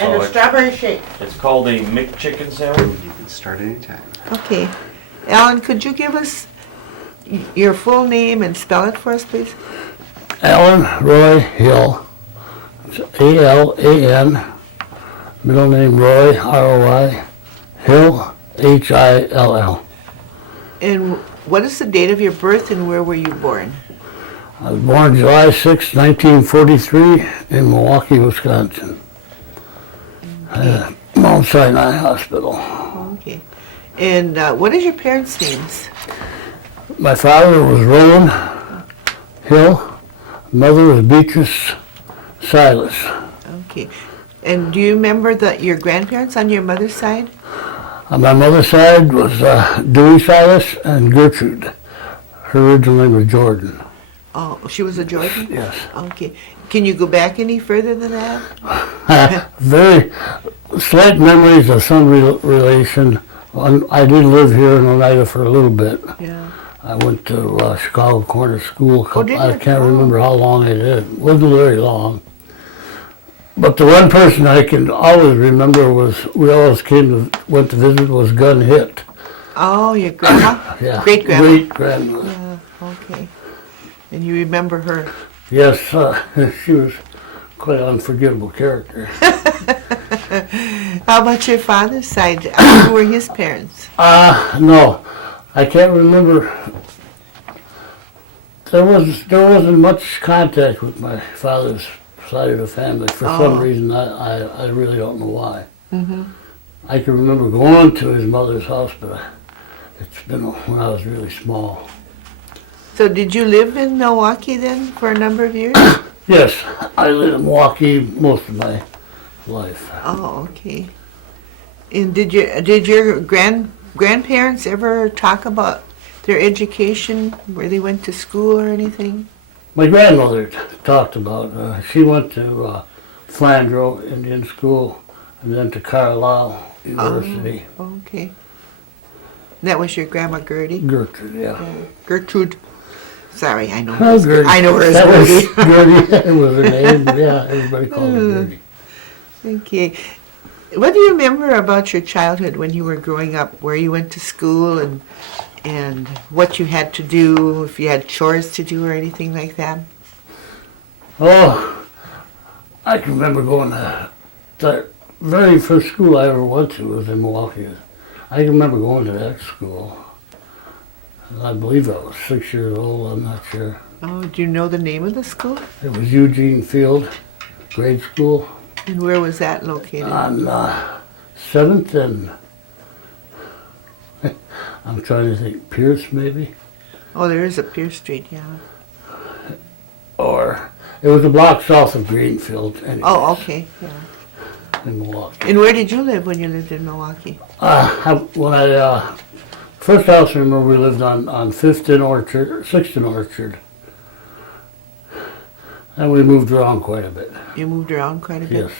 And so a strawberry shake. it's called a McChicken sandwich. You can start anytime. Okay. Alan, could you give us your full name and spell it for us, please? Alan Roy Hill. It's A-L-A-N. Middle name Roy, R-O-Y. Hill, H-I-L-L. And what is the date of your birth and where were you born? I was born July 6, 1943 in Milwaukee, Wisconsin. Mount Sinai Hospital. Okay. And what is your parents' names? My father was Roland Hill. Mother was Beatrice Silas. Okay. And do you remember your grandparents on your mother's side? On my mother's side was Dewey Silas and Gertrude. Her original name was Jordan. Oh, she was a Jordan? Yes. Okay. Can you go back any further than that? Very slight memories of some relation. I did live here in Oneida for a little bit. Yeah. I went to Chicago Corner School. Oh, did you? I can't remember how long I did. It wasn't very long. But the one person I can always remember we always went to visit was Gun Hit. Oh, your grandma? Yeah. Great-grandma? Great-grandma. Yeah, okay. And you remember her? Yes, she was quite an unforgivable character. How about your father's side? Who were his parents? No, I can't remember. There wasn't much contact with my father's side of the family for some reason. I really don't know why. Mm-hmm. I can remember going to his mother's house, but it's been when I was really small. So did you live in Milwaukee then for a number of years? Yes, I lived in Milwaukee most of my life. Oh, okay. And did your grandparents ever talk about their education, where they went to school or anything? My grandmother talked about, she went to Flandreau Indian School and then to Carlisle University. Oh, okay. That was your grandma Gertie? Gertrude, yeah. Gertrude. Sorry, I know Oh, Gertie. I know her as That Gertie. was Gertie. It was her name. Yeah, everybody called her Gertie. Okay. What do you remember about your childhood when you were growing up, where you went to school and what you had to do, if you had chores to do or anything like that? Oh, I can remember going to the very first school I ever went to was in Milwaukee. I can remember going to that school. I believe I was 6 years old, I'm not sure. Oh, do you know the name of the school? It was Eugene Field Grade School And where was that located? on 7th and, I'm trying to think, Pierce maybe? Oh, there is a Pierce Street, yeah. Or, it was a block south of Greenfield anyway. Oh, okay, yeah. In Milwaukee. And where did you live when you lived in Milwaukee? First house I remember we lived on 5th and Orchard, 6th and Orchard. And we moved around quite a bit. You moved around quite a bit? Yes.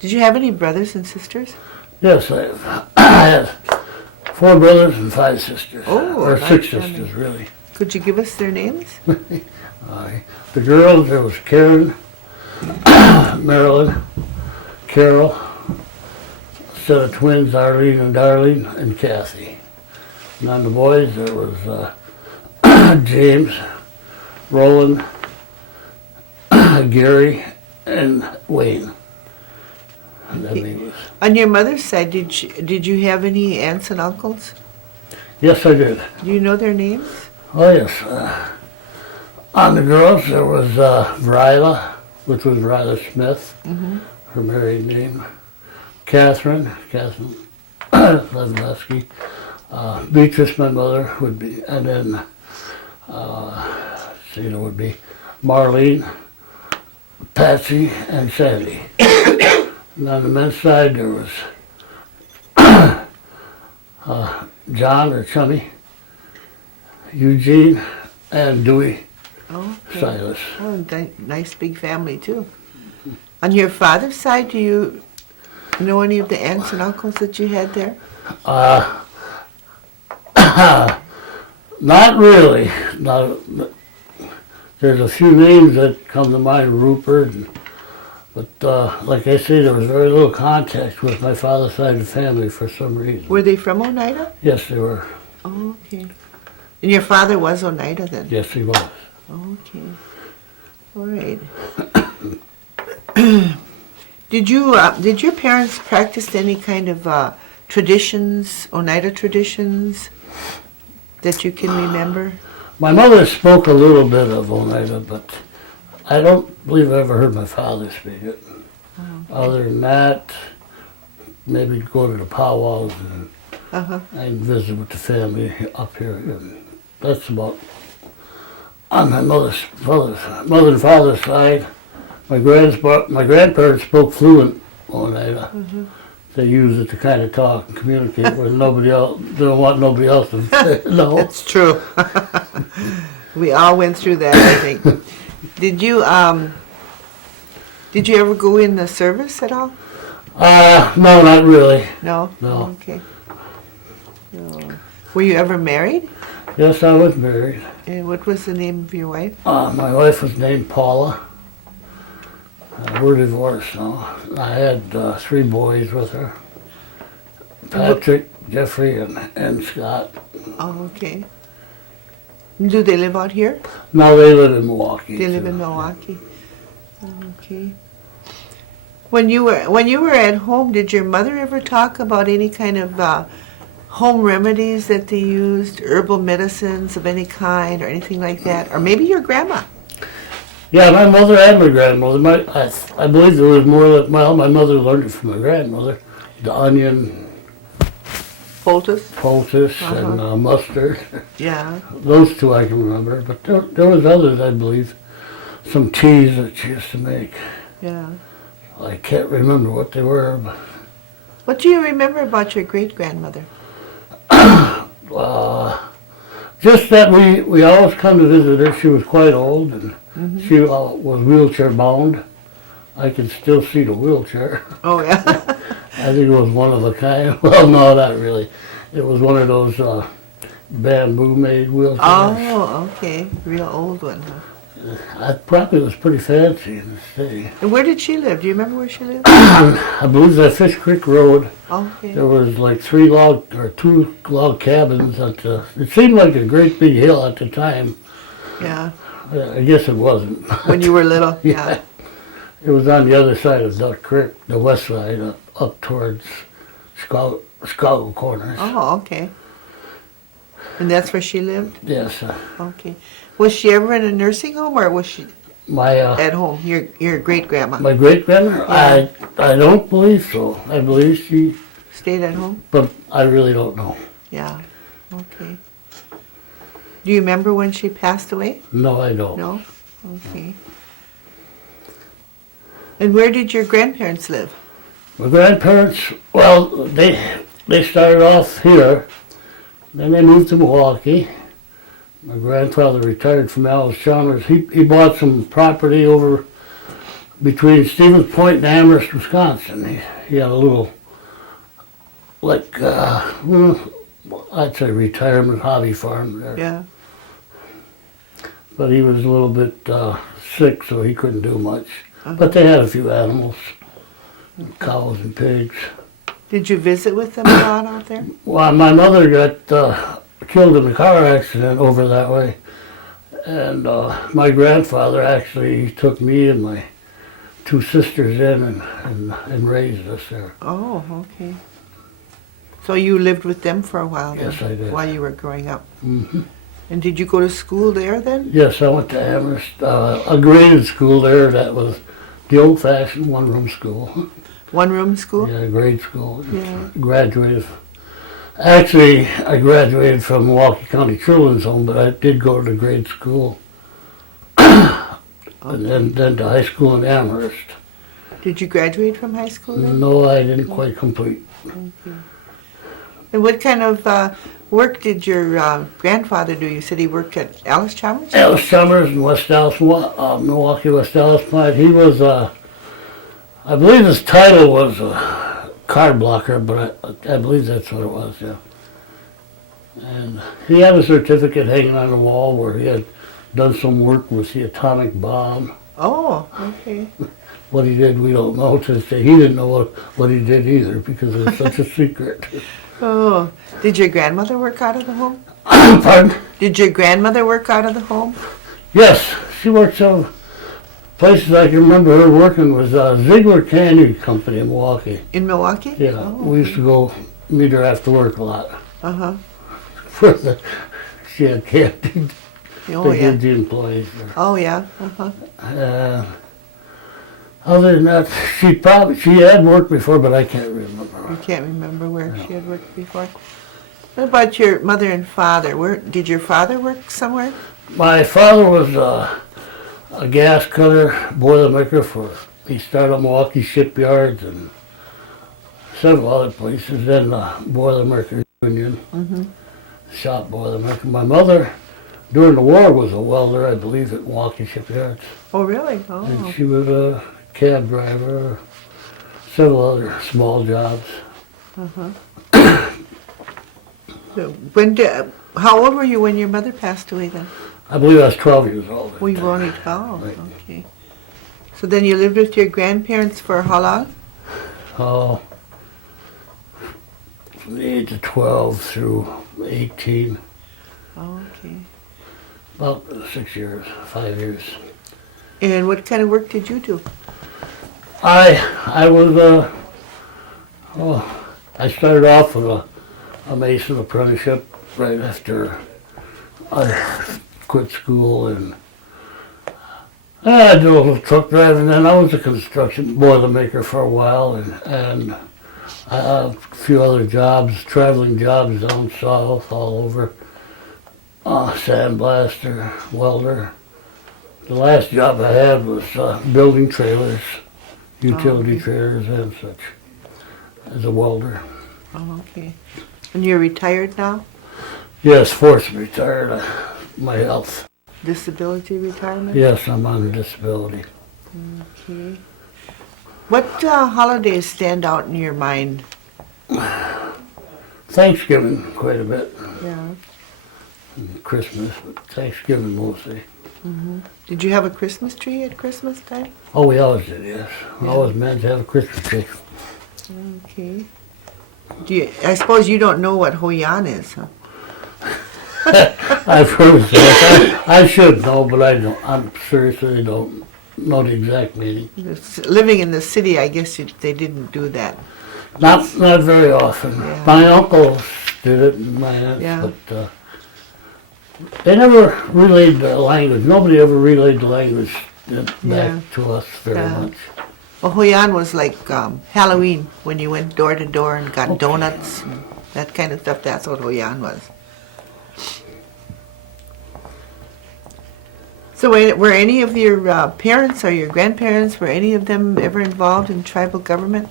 Did you have any brothers and sisters? Yes, I had 4 brothers and 5 sisters. Oh, or nice 6 family. sisters, really. Could you give us their names? The girls, there was Karen, Marilyn, Carol, a set of twins, Arlene and Darlene, and Kathy. And on the boys, there was James, Roland, Gary, and Wayne. And then he was, On your mother's side, did you have any aunts and uncles? yes, I did. Do you know their names? Oh, yes. On the girls, there was Vryla, which was Vryla Smith, her married name. Catherine Levnesky. Beatrice, my mother, would be, and then, there would be Marlene, Patsy, and Sandy. And on the men's side, there was John, or Chummy, Eugene, and Dewey Oh, okay. Silas. Oh, nice big family too. On your father's side, do you know any of the aunts and uncles that you had there? Not really. There's a few names that come to mind, Rupert, But like I say, there was very little contact with my father's side of the family for some reason. Were they from Oneida? Yes, they were. Oh, okay. And your father was Oneida then? Yes, he was. Okay. All right. Did your parents practice any kind of traditions, Oneida traditions, that you can remember? My mother spoke a little bit of Oneida, but I don't believe I ever heard my father speak it. Other than that, maybe go to the powwows and visit with the family up here. And that's about on my mother and father's side. My grandparents spoke fluent Oneida. They used it to kind of talk and communicate with nobody else. They don't want nobody else to know. That's true. We all went through that, I think. Did you ever go in the service at all? No, not really. No? No. Okay. No. Were you ever married? Yes, I was married. And what was the name of your wife? My wife was named Paula. We're divorced now. I had 3 boys with her. Patrick, Jeffrey, and Scott. Oh, okay. Do they live out here? Now they live in Milwaukee. They live in Milwaukee. Okay. When you were at home, did your mother ever talk about any kind of home remedies that they used, herbal medicines of any kind, or anything like that, or maybe your grandma? Yeah, my mother and my grandmother. I believe there was more that my mother learned it from my grandmother. The onion, poultice, and mustard. Yeah. Those 2 I can remember, but there was others, I believe. Some teas that she used to make. Yeah. I can't remember what they were, but What do you remember about your great grandmother? just that we always come to visit her. She was quite old, and she was wheelchair bound. I can still see the wheelchair. Oh yeah. I think it was one of a kind. Well, no, not really. It was one of those bamboo-made wheelchairs. Oh, okay. Real old one, huh? I probably was pretty fancy in the city. And where did she live? Do you remember where she lived? I believe that Fish Creek Road. Okay. There was like 2 log cabins it seemed like a great big hill at the time. Yeah. I guess it wasn't. When you were little. Yeah. It was on the other side of Duck Creek, the west side, up towards Chicago Corners. Oh, okay. And that's where she lived? Yes. Okay. Was she ever in a nursing home, or was she My at home? Your great grandma my great grandmother? Yeah. I don't believe so. I believe she, stayed at home. but I really don't know. Yeah. Okay. Do you remember when she passed away? No, I don't. No. Okay. And where did your grandparents live? My grandparents, well, they started off here, then they moved to Milwaukee. My grandfather retired from Alice Chalmers. He bought some property over between Stevens Point and Amherst, Wisconsin. He had a little, like, I'd say retirement hobby farm there. Yeah. But he was a little bit sick, so he couldn't do much. But they had a few animals, cows and pigs. Did you visit with them a lot out there? Well, my mother got killed in a car accident over that way. And my grandfather actually took me and my 2 sisters in and raised us there. Oh, okay. So you lived with them for a while then? Yes, I did. While you were growing up? Mm-hmm. And did you go to school there then? Yes, I went to Amherst, a graded school there that was the old-fashioned one-room school. One-room school? Yeah, grade school. Yeah. Graduated. Actually, I graduated from Milwaukee County Children's Home, but I did go to grade school. And then to high school in Amherst. Did you graduate from high school then? No, I didn't quite complete. Okay. And what kind of work did your grandfather do? You said he worked at Alice Chalmers? Alice Chalmers in West Dallas, Milwaukee, West Dallas plant. He was, I believe his title was card blocker, but I believe that's what it was, yeah. And he had a certificate hanging on the wall where he had done some work with the atomic bomb. Oh, okay. what he did, we don't know to this day. He didn't know what he did either because it's such a secret. Oh, did your grandmother work out of the home? Pardon? Did your grandmother work out of the home? Yes, she worked some places I can remember her working was Ziegler Candy Company in Milwaukee. In Milwaukee? Yeah, Oh, we used to go meet her after work a lot. Uh-huh. She had candy. Oh, They yeah. did the employees there. Oh, yeah. Uh-huh. Other than that, she had worked before, but I can't remember. I can't remember where she had worked before. What about your mother and father? Where did your father work somewhere? My father was a gas cutter, boilermaker he started Milwaukee shipyards and several other places, then boilermaker union, shop boilermaker. My mother, during the war, was a welder, I believe, at Milwaukee shipyards. Oh, really? And Oh. she was a cab driver, several other small jobs. So how old were you when your mother passed away then? I believe I was 12 years old. Well, you were only 12. Right. Okay. So then you lived with your grandparents for how long? Oh, from the age of 12 through 18, Oh, okay. about 6 years, 5 years. And what kind of work did you do? I was, I started off with a mason apprenticeship right after I quit school, and I did a little truck driving. Then I was a construction boilermaker for a while, and a few other jobs, traveling jobs down south, all over. Sandblaster, welder. The last job I had was building trailers, utility trailers and such, as a welder. Oh, okay. And you're retired now? Yes, forced retired. My health. Disability retirement? Yes, I'm on disability. Okay. What holidays stand out in your mind? Thanksgiving quite a bit. Yeah. And Christmas, but Thanksgiving mostly. Did you have a Christmas tree at Christmas time? Oh, we always did, yes. We Yeah. always meant to have a Christmas tree. Okay. I suppose you don't know what Hoyan is, huh? I've heard of that. I should know, but I don't. I'm seriously don't know the exact meaning. Living in the city, I guess they didn't do that. Not very often. Yeah. My uncles did it, and my aunts, Yeah. but they never relayed the language. Nobody ever relayed the language back Yeah. to us very Yeah. much. Well, Hoyan was like Halloween, when you went door to door and got donuts and that kind of stuff. That's what Hoyan was. So were any of your parents or your grandparents, were any of them ever involved in tribal government?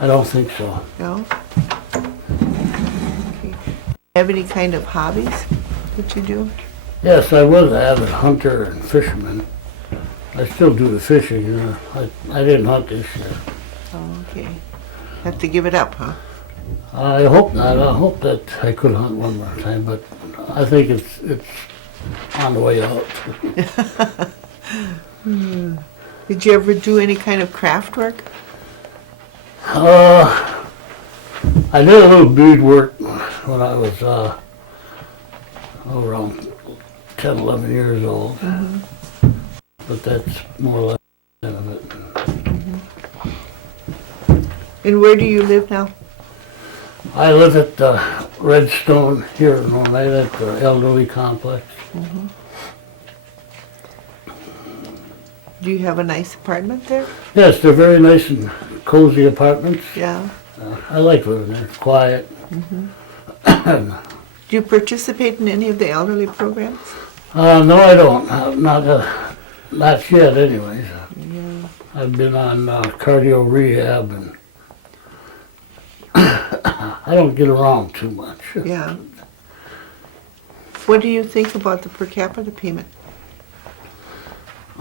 I don't think so. No? Okay. Have any kind of hobbies that you do? Yes, I was an avid hunter and fisherman. I still do the fishing. I didn't hunt this year. Oh, okay. Have to give it up, huh? I hope not. I hope that I could hunt one more time, but I think it's on the way out. Did you ever do any kind of craft work? I did a little bead work when I was around 10, 11 years old. But that's more or less the end of it. And where do you live now? I live at Redstone here in Oneida at the elderly complex. Do you have a nice apartment there? Yes, they're very nice and cozy apartments. Yeah. I like living there. It's quiet. Do you participate in any of the elderly programs? No, I don't. Not yet, anyways. Yeah. I've been on cardio rehab, and I don't get around too much. Yeah. What do you think about the per capita payment?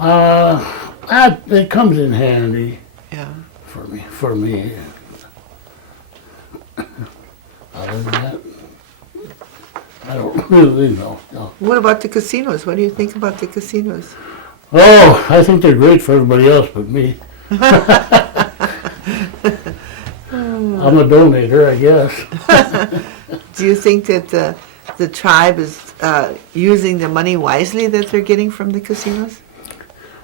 It comes in handy Yeah. for me. Other than that, I don't really know. No. What about the casinos? What do you think about the casinos? Oh, I think they're great for everybody else but me. I'm a donator, I guess. Do you think that the tribe is using the money wisely that they're getting from the casinos?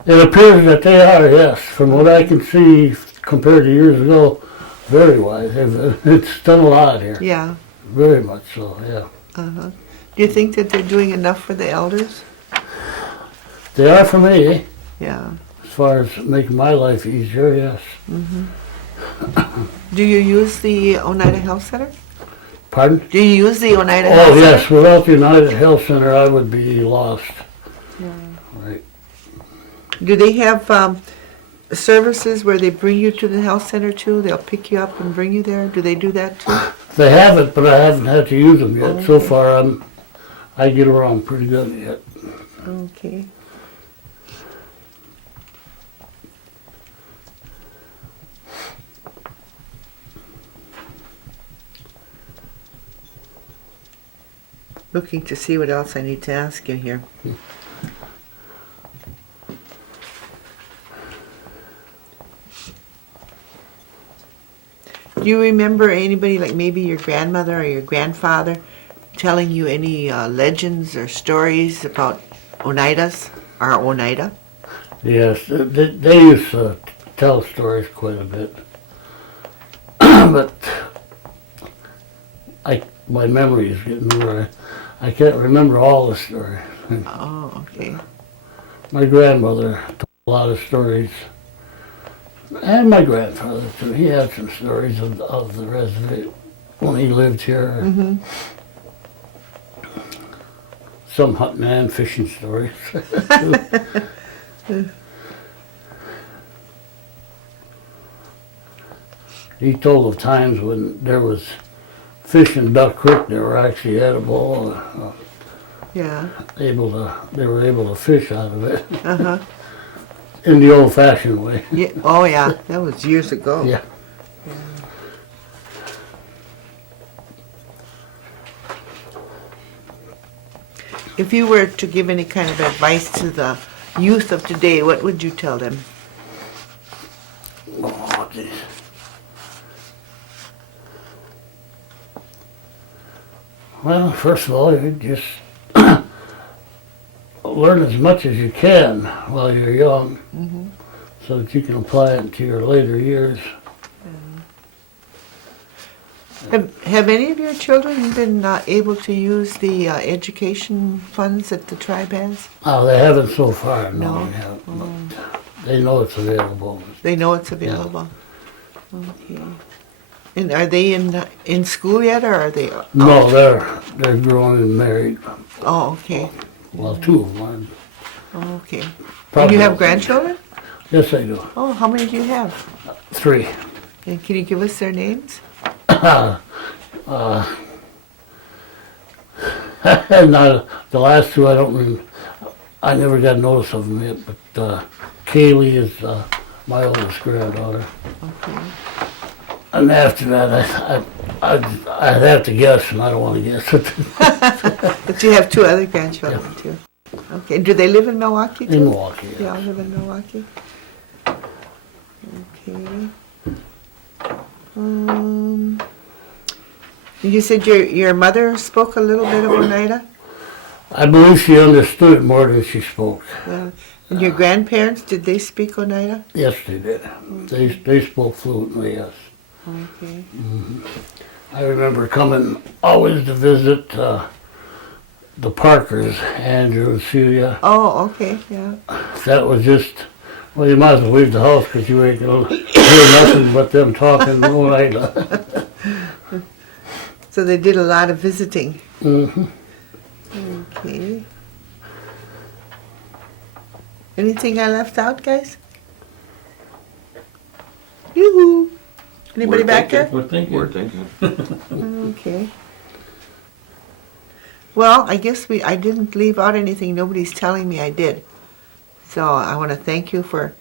It appears that they are, yes. From what I can see, compared to years ago, very wise. It's done a lot here. Yeah. Very much so, yeah. Uh-huh. Do you think that they're doing enough for the elders? They are for me, Yeah. as far as making my life easier, yes. Do you use the Oneida Health Center? Pardon? Do you use the Oneida Health Oh, Center? yes. Without the United Health Center, I would be lost. Yeah. Right. Do they have services where they bring you to the health center too? They'll pick you up and bring you there? Do they do that too? They have it, but I haven't had to use them yet. Oh, So okay. far, I get around pretty good yet. Okay. Looking to see what else I need to ask you here. Do you remember anybody, like maybe your grandmother or your grandfather, telling you any legends or stories about Oneidas or Oneida? Yes, they used to tell stories quite a bit. But my memory is getting where I can't remember all the stories. Oh, okay. My grandmother told a lot of stories. And my grandfather too. He had some stories of the reservation when he lived here. Mm-hmm. Some hunting and fishing stories. He told of times when there was fish in Duck Creek that were actually edible. Yeah. They were able to fish out of it Uh-huh. in the old-fashioned way. Yeah. Oh, yeah. That was years ago. Yeah. If you were to give any kind of advice to the youth of today, what would you tell them? Oh, geez. Well, first of all, you just learn as much as you can while you're young, so that you can apply it to your later years. Have any of your children been able to use the education funds that the tribe has? Oh, they haven't so far, No? no. They haven't, but they know it's available. They know it's available. Okay. And are they in school yet, or are they? No, they're grown and married. Oh, okay. Well, two of them are. Oh, okay. And Probably you have also. grandchildren? Yes, I do. Oh, how many do you have? 3. And can you give us their names? And the last 2, I don't remember. I never got notice of them yet, but Kaylee is my oldest granddaughter. Okay. And after that, I'd have to guess, and I don't want to guess it. But you have 2 other grandchildren too. Okay. Do they live in Milwaukee too? In Milwaukee, They yeah. all live in Milwaukee. Okay. You said your mother spoke a little bit of Oneida? I believe she understood more than she spoke. Yeah. And your grandparents, did they speak Oneida? Yes, they did. They spoke fluently, yes. Okay. I remember coming always to visit the Parkers, Andrew and Celia. Oh, okay, yeah. That was just, well, you might as well leave the house because you ain't going to hear nothing but them talking Oneida. So they did a lot of visiting. Mm-hmm. Okay. Anything I left out, guys? Yoo-hoo! Anybody back there? We're thinking. Okay. Well, I guess I didn't leave out anything. Nobody's telling me I did. So I want to thank you for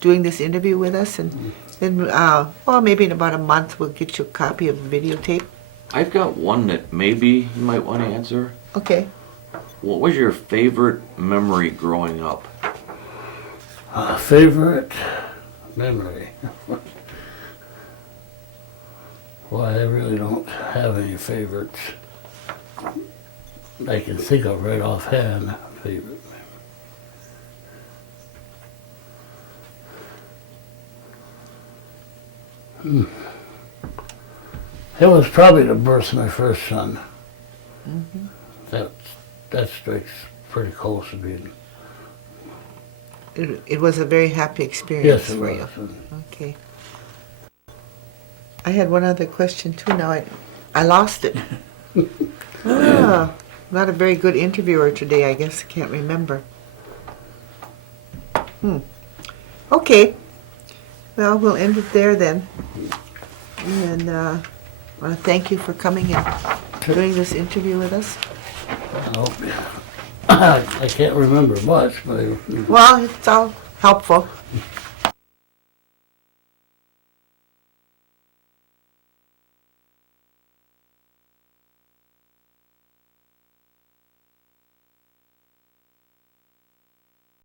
doing this interview with us. And then, well, maybe in about a month we'll get you a copy of the videotape. I've got one that maybe you might want to answer. Okay. What was your favorite memory growing up? Favorite memory? Well, I really don't have any favorites. I can think of right offhand favorite. It was probably the birth of my first son. Mm-hmm. That strikes pretty close to being. It was a very happy experience Yes, it for you. was. Okay. I had one other question too. Now I lost it. Not a very good interviewer today, I guess. Can't remember. Okay. Well, we'll end it there then. And I want to thank you for coming and doing this interview with us. I can't remember much, but Well, it's all helpful.